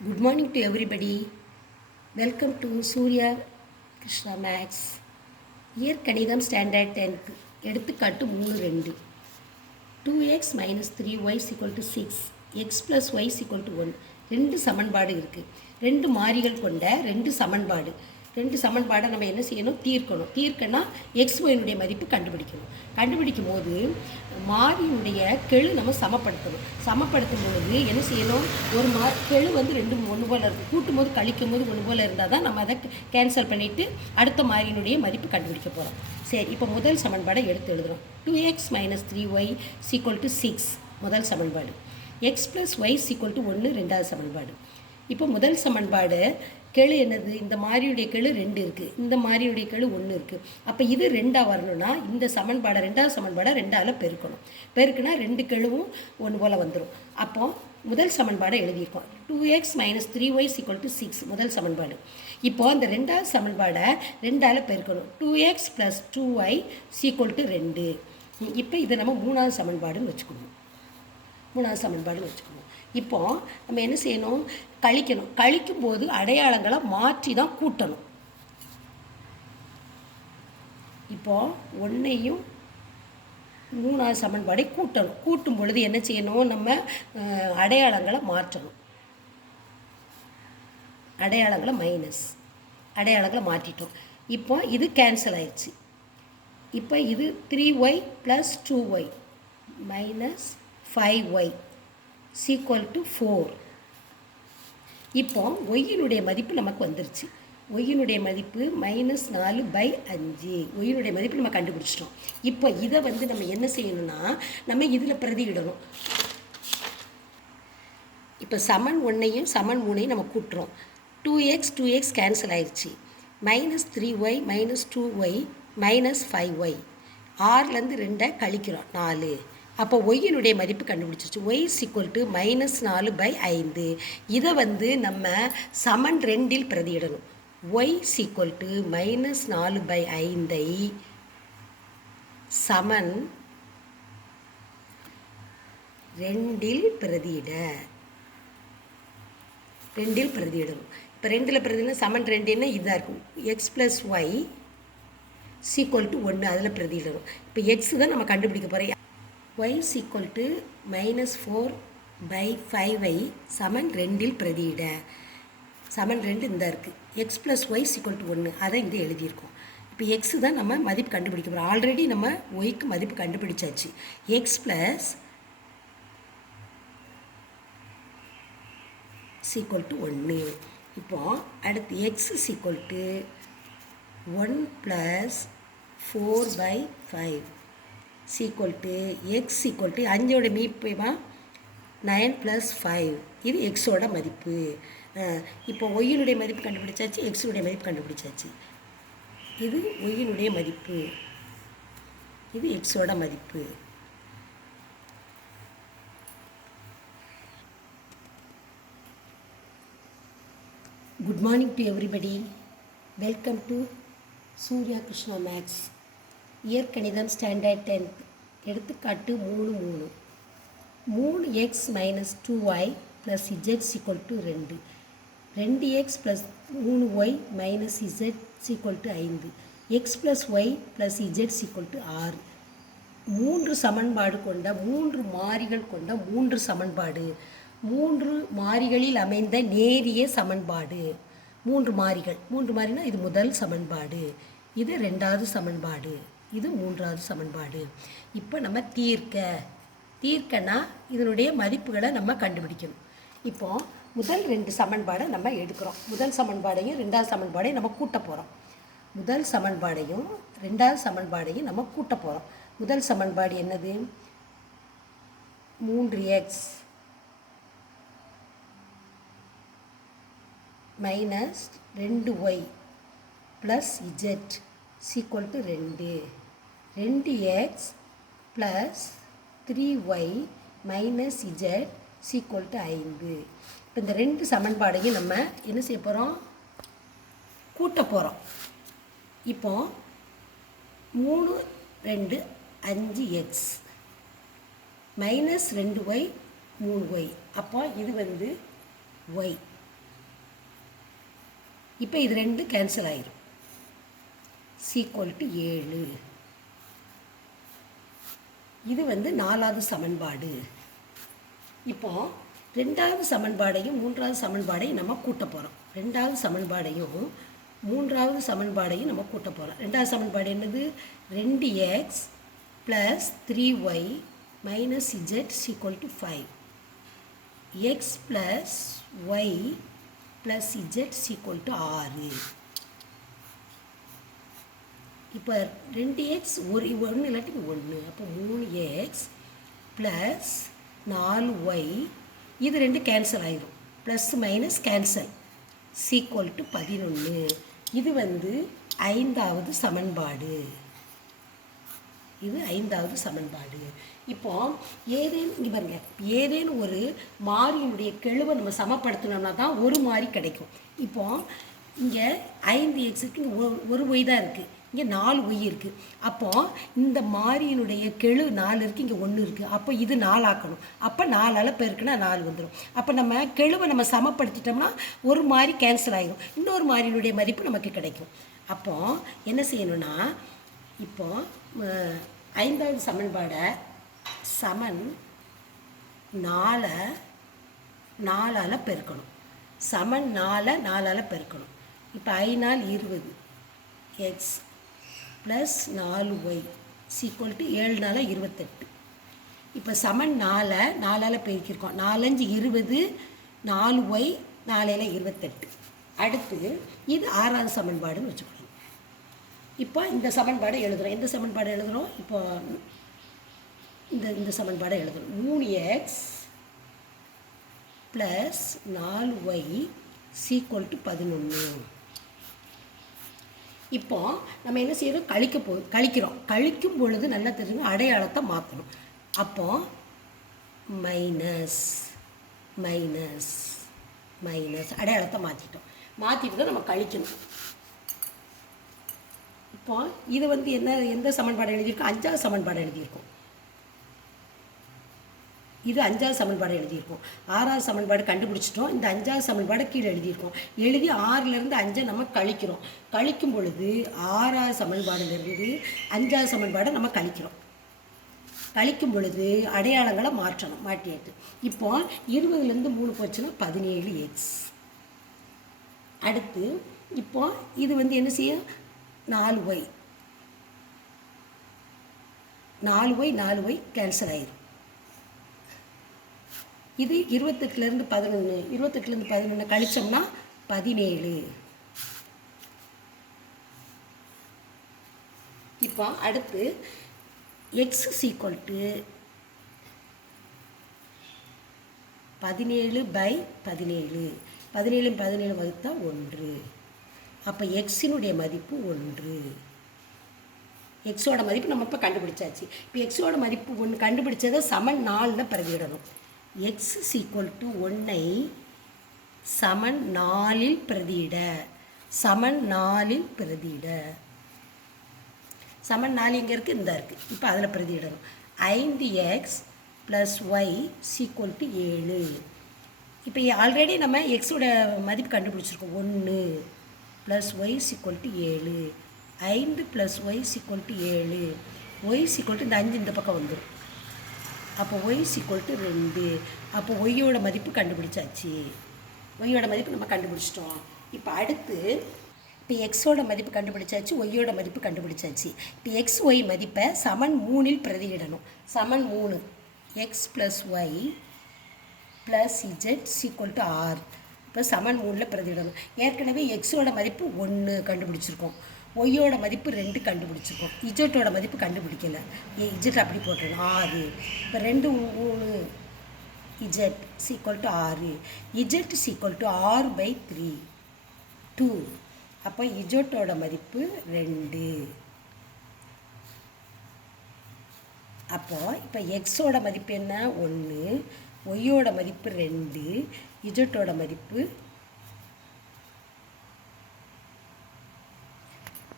Good morning to everybody welcome to Surya Krishna maths இயற்கணிதம் standard tenth எடுத்துக்காட்டு மூணு ரெண்டு. Two x minus three y is equal to six x plus y is equal to one ரெண்டு சமன்பாடு இருக்குது ரெண்டு மாறிகள் கொண்ட ரெண்டு சமன்பாடு. ரெண்டு சமன்பாடை நம்ம என்ன செய்யணும்? தீர்க்கணும். தீர்க்கனா எக்ஸ் ஒயினுடைய மதிப்பு கண்டுபிடிக்கணும். கண்டுபிடிக்கும் போது மாறியினுடைய கெழு நம்ம சமப்படுத்தணும். சமப்படுத்தும் பொழுது என்ன செய்யணும்? ஒரு மா கெழு வந்து ரெண்டு ஒன்று போல் இருக்கும் கூட்டும் போது கழிக்கும் போது ஒன்று போல் இருந்தால் தான் நம்ம அதை கேன்சல் பண்ணிவிட்டு அடுத்த மாறியினுடைய மதிப்பு கண்டுபிடிக்க போகிறோம் சரி இப்போ முதல் சமன்பாடை எடுத்து எழுதுகிறோம் two x minus three y is equal to six முதல் சமன்பாடு. X plus y is equal to ஒன்று ரெண்டாவது சமன்பாடு. இப்போ முதல் சமன்பாடு கெழு என்னது? இந்த மாரியுடைய கெழு ரெண்டு இருக்குது இந்த மாறியுடைய கெழு ஒன்று இருக்குது அப்போ இது ரெண்டாக வரணும்னா இந்த சமன்பாடை ரெண்டாவது சமன்பாடை ரெண்டாவில் பெருக்கணும். பெருக்குனா ரெண்டு கெழுவும் ஒன்று போல் வந்துடும் அப்போ முதல் சமன்பாடை எழுதியிருக்கோம். Two x minus three y equal to six முதல் சமன்பாடு. இப்போது அந்த ரெண்டாவது சமன்பாடை ரெண்டால் பெருக்கணும். Two x plus two y is equal to ரெண்டு. இப்போ இதை நம்ம மூணாவது சமன்பாடுன்னு வச்சுக்கணும். மூணாவது சமன்பாடுன்னு வச்சுக்கணும். இப்போ நம்ம என்ன செய்யணும்? கழிக்கணும். கழிக்கும் போது அடையாளங்களை மாற்றி தான் கூட்டணும். இப்போ ஒன்றையும் மூணாவது சமன்பாடை கூட்டணும். கூட்டும் பொழுது என்ன செய்யணும்? நம்ம அடையாளங்களை மாற்றணும். அடையாளங்களை மைனஸ் அடையாளங்களை மாற்றிட்டோம். இப்போ இது கேன்சல் ஆயிடுச்சு. இப்போ இது three y plus two y minus five y is equal to four இப்போ ஒய்யினுடைய மதிப்பு நமக்கு வந்துருச்சு. ஒய்யினுடைய மதிப்பு மைனஸ் நாலு பை அஞ்சு. ஒய்யினுடைய மதிப்பு நம்ம கண்டுபிடிச்சிட்டோம். இப்போ இதை வந்து நம்ம என்ன செய்யணும்னா நம்ம இதில் பிரதியிடணும். இப்போ சமன் ஒன்றையும் சமன் மூணையும் நம்ம கூட்டுறோம். Two x two x cancel ஆயிடுச்சு minus three y minus two y minus five y ஆறுலேருந்து ரெண்டை கழிக்கிறோம். நாலு. அப்போ ஒய்யினுடைய மதிப்பு கண்டுபிடிச்சிருச்சு. Y is equal to minus நாலு பை ஐந்து. இதை வந்து நம்ம சமன் ரெண்டில் பிரதியிடணும். Y is equal to minus நாலு பை ஐந்தை சமன் ரெண்டில் பிரதியிட. ரெண்டில் பிரதியிடணும். இப்போ ரெண்டில் பிரதினா சமன் ரெண்டுன்னா இதாக இருக்கும். X plus y is equal to ஒன்று அதில் பிரதியிடணும். இப்போ எக்ஸ் தான் நம்ம கண்டுபிடிக்க போகிறோம் y equal to minus four by five ஐ சமன் ரெண்டில் பிரதியிட. சமன் ரெண்டு இந்த இருக்குது x plus y is equal to ஒன்று அதை இங்கே எழுதியிருக்கோம். இப்போ எக்ஸ் தான் நம்ம மதிப்பு கண்டுபிடிக்க போகிறோம் ஆல்ரெடி நம்ம ஒய்க்கு மதிப்பு கண்டுபிடிச்சாச்சு. எக்ஸ் ப்ளஸ் சீக்குவல் டு ஒன்று இப்போ அடுத்து x equal to one plus four by five equal to x equal to அஞ்சோட மீப்பேமா நைன் ப்ளஸ் ஃபைவ் இது எக்ஸோட மதிப்பு. இப்போ ஒய்யினுடைய மதிப்பு கண்டுபிடிச்சாச்சு எக்ஸுடைய மதிப்பு கண்டுபிடிச்சாச்சு. இது ஒய்யினுடைய மதிப்பு. இது எக்ஸோட மதிப்பு. Good morning to everybody welcome to Surya Krishna maths இயற்கணிதம் ஸ்டாண்டர்ட் டென்த் எடுத்துக்காட்டு மூணு மூணு. மூணு x minus two y plus z is equal to ரெண்டு. ரெண்டு எக்ஸ் ப்ளஸ் மூணு y minus z is equal to ஐந்து. X plus y plus z is equal to ஆறு. மூன்று சமன்பாடு கொண்ட மூன்று மாறிகள் கொண்ட மூன்று சமன்பாடு. மூன்று மாறிகளில் அமைந்த நேரிய சமன்பாடு. மூன்று மாறிகள். மூன்று மாறினா இது முதல் சமன்பாடு. இது ரெண்டாவது சமன்பாடு. இது மூன்றாவது சமன்பாடு. இப்போ நம்ம தீர்க்க. தீர்க்கனா இதனுடைய மதிப்புகளை நம்ம கண்டுபிடிக்கணும். இப்போ முதல் ரெண்டு சமன்பாடை நம்ம எடுக்கிறோம். முதல் சமன்பாடையும் ரெண்டாவது சமன்பாடையும் நம்ம கூட்ட போகிறோம் முதல் சமன்பாடையும் ரெண்டாவது சமன்பாடையும் நம்ம கூட்ட போகிறோம் முதல் சமன்பாடு என்னது? மூன்று எக்ஸ் மைனஸ் ரெண்டு y plus z is equal to ரெண்டு. ரெண்டு x plus three y minus z is equal to ஐந்து. இப்போ இந்த ரெண்டு சமன்பாடையும் நம்ம என்ன செய்ய போகிறோம் கூட்ட போகிறோம் இப்போ மூணு ரெண்டு அஞ்சு எக்ஸ் மைனஸ் ரெண்டு ஒய் மூணு ஒய் அப்போ இது வந்து ஒய் இப்போ இது ரெண்டு கேன்சல் ஆயிரும். சீக்குவல் டு ஏழு. இது வந்து நாலாவது சமன்பாடு. இப்போ ரெண்டாவது சமன்பாடையும் மூன்றாவது சமன்பாடையும் நம்ம கூட்ட போகிறோம் ரெண்டாவது சமன்பாடையும் மூன்றாவது சமன்பாடையும் நம்ம கூட்ட போகிறோம் ரெண்டாவது சமன்பாடு என்னது? ரெண்டு x plus three y minus z is equal to five x plus y plus z is equal to ஆறு. இப்போ ரெண்டு எக்ஸ் ஒரு ஒன்று இல்லாட்டி ஒன்று அப்போ மூணு எக்ஸ் ப்ளஸ் நாலு ஒய் இது ரெண்டு கேன்சல் ஆயிரும். Plus minus cancel is equal to பதினொன்று இது வந்து ஐந்தாவது சமன்பாடு. இது ஐந்தாவது சமன்பாடு. இப்போ ஏதேனும் இங்கே பாருங்க. ஏதேனும் ஒரு மாறியினுடைய கெழுவை நம்ம சமப்படுத்தினோம்னா தான் ஒரு மாறி கிடைக்கும். இப்போ இங்கே ஐந்து எக்ஸுக்கு இங்கே ஒரு ஒய் தான் இருக்குது இங்கே நாலு ஒய் இருக்குது அப்போது இந்த மாறியினுடைய கெழு நாலு இருக்குது இங்கே ஒன்று இருக்குது அப்போ இது நாலாக்கணும். அப்போ நாலால் பெருக்குனா நாலு வந்துடும் அப்போ நம்ம கெழுவை நம்ம சமப்படுத்திட்டோம்னா ஒரு மாறி கேன்சல் ஆகிடும் இன்னொரு மாறியினுடைய மதிப்பு நமக்கு கிடைக்கும். அப்போது என்ன செய்யணும்னா இப்போ ஐந்தாவது சமன்பாடை சமன் நாலை நாலால் பெருக்கணும். சமன் நாலை நாலால் பெருக்கணும். இப்போ ஐநாள் இருபது. எக்ஸ் ப்ளஸ் நாலு ஒய் சீக்வல் டு ஏழு நாள இருபத்தெட்டு. இப்போ சமன் நாலை நாலால் பெருக்கியிருக்கோம். நாலஞ்சு இருபது நாலு ஒய் நாலையில் இருபத்தெட்டு. அடுத்து இது ஆறாவது சமன்பாடுன்னு வச்சுக்கணும் இப்போ இந்த சமன்பாடை எழுதுகிறோம் எந்த சமன்பாடை எழுதுகிறோம் இப்போ இந்த இந்த சமன்பாடை எழுதுகிறோம் மூணு எக்ஸ் ப்ளஸ் நாலு ஒய் சீக்வல் டு பதினொன்று இப்போ நம்ம என்ன செய்யறோம் கழிக்க போ கழிக்கிறோம். கழிக்கும் பொழுது நல்லா தெரிஞ்சுங்க அடையாளத்தை மாற்றணும் அப்போ மைனஸ் மைனஸ் மைனஸ் அடையாளத்தை மாற்றிட்டோம் மாற்றிட்டு தான் நம்ம கழிக்கணும். இப்போ இது வந்து என்ன எந்த சமன்பாடு எழுதியிருக்கோம்? அஞ்சாவது சமன்பாடு எழுதியிருக்கோம். இது அஞ்சாவது சமன்பாடு எழுதியிருக்கோம். ஆறாவது சமன்பாடு கண்டுபிடிச்சிட்டோம். இந்த அஞ்சாவது சமன்பாடை கீழே எழுதியிருக்கோம். எழுதி ஆறிலிருந்து அஞ்சை நம்ம கழிக்கிறோம். கழிக்கும் பொழுது ஆறாவது சமன்பாடுலேருந்து அஞ்சாவது சமன்பாடை நம்ம கழிக்கிறோம். கழிக்கும் பொழுது அடையாளங்களை மாற்றணும். மாட்டியாட்டு இப்போ இருபதுலேருந்து மூணு போச்சுன்னா பதினேழு எக்ஸ் அடுத்து இப்போ இது வந்து என்ன செய்யும் நாலு ஒய் நாலு ஒய் நாலு ஒய் கேன்சல் ஆயிரும். இது இருபத்தெட்டுலேருந்து பதினொன்று இருபத்தெட்டுலேருந்து பதினொன்று கழிச்சோம்னா பதினேழு. இப்போ அடுத்து எக்ஸ் சீக்வல் டு பதினேழு பை பதினேழு. பதினேழு பதினேழு வகுத்தா ஒன்று. அப்போ எக்ஸினுடைய மதிப்பு ஒன்று. எக்ஸோட மதிப்பு நம்ம இப்போ கண்டுபிடிச்சாச்சு. இப்போ எக்ஸோட மதிப்பு ஒன்று கண்டுபிடிச்சதை சமன் நாலில் பிரதியிடணும். எக்ஸ் சீக்குவல் டு ஒன்னை சமன் நாலில் பிரதியிட. சமன் நாலில் பிரதியிட. சமன் நாலு இங்கே இருக்குது இந்த இருக்குது இப்போ அதில் பிரதியிடணும். ஐந்து x plus y is equal to ஏழு. இப்போ ஆல்ரெடி நம்ம எக்ஸோட மதிப்பு கண்டுபிடிச்சிருக்கோம். ஒன்று ப்ளஸ் ஒய் சீக்குவல் டு ஏழு. ஐந்து plus y is equal to ஏழு. ஒய் சீக்குவல் டு இந்த அஞ்சு இந்த பக்கம் வந்துடும் அப்போ ஒய் சீக்வல் டு ரெண்டு. அப்போ ஒய்யோட மதிப்பு கண்டுபிடிச்சாச்சு. ஒய்யோட மதிப்பு நம்ம கண்டுபிடிச்சிட்டோம். இப்போ அடுத்து இப்போ எக்ஸோட மதிப்பு கண்டுபிடிச்சாச்சு ஒய்யோட மதிப்பு கண்டுபிடிச்சாச்சு. இப்போ எக்ஸ் ஒய் மதிப்பை சமன் மூணில் பிரதியிடணும். சமன் மூணு. X plus y plus z is equal to R இப்போ சமன் மூணில் பிரதியிடணும். ஏற்கனவே எக்ஸோட மதிப்பு ஒன்று கண்டுபிடிச்சிருக்கோம். ஒய்யோட மதிப்பு ரெண்டு கண்டுபிடிச்சிப்போம் இஜட்டோட மதிப்பு கண்டுபிடிக்கல. இஜட் அப்படி போட்டுருணும் ஆறு. இப்போ ரெண்டு மூணு இஜட் சீக்வல் டு ஆறு. இஜட் சீக்வல் டு ஆறு பை த்ரீ டூ அப்போ இஜட்டோட மதிப்பு ரெண்டு. அப்போ இப்போ எக்ஸோட மதிப்பு என்ன? ஒன்று ஒய்யோட மதிப்பு ரெண்டு. இஜட்டோட மதிப்பு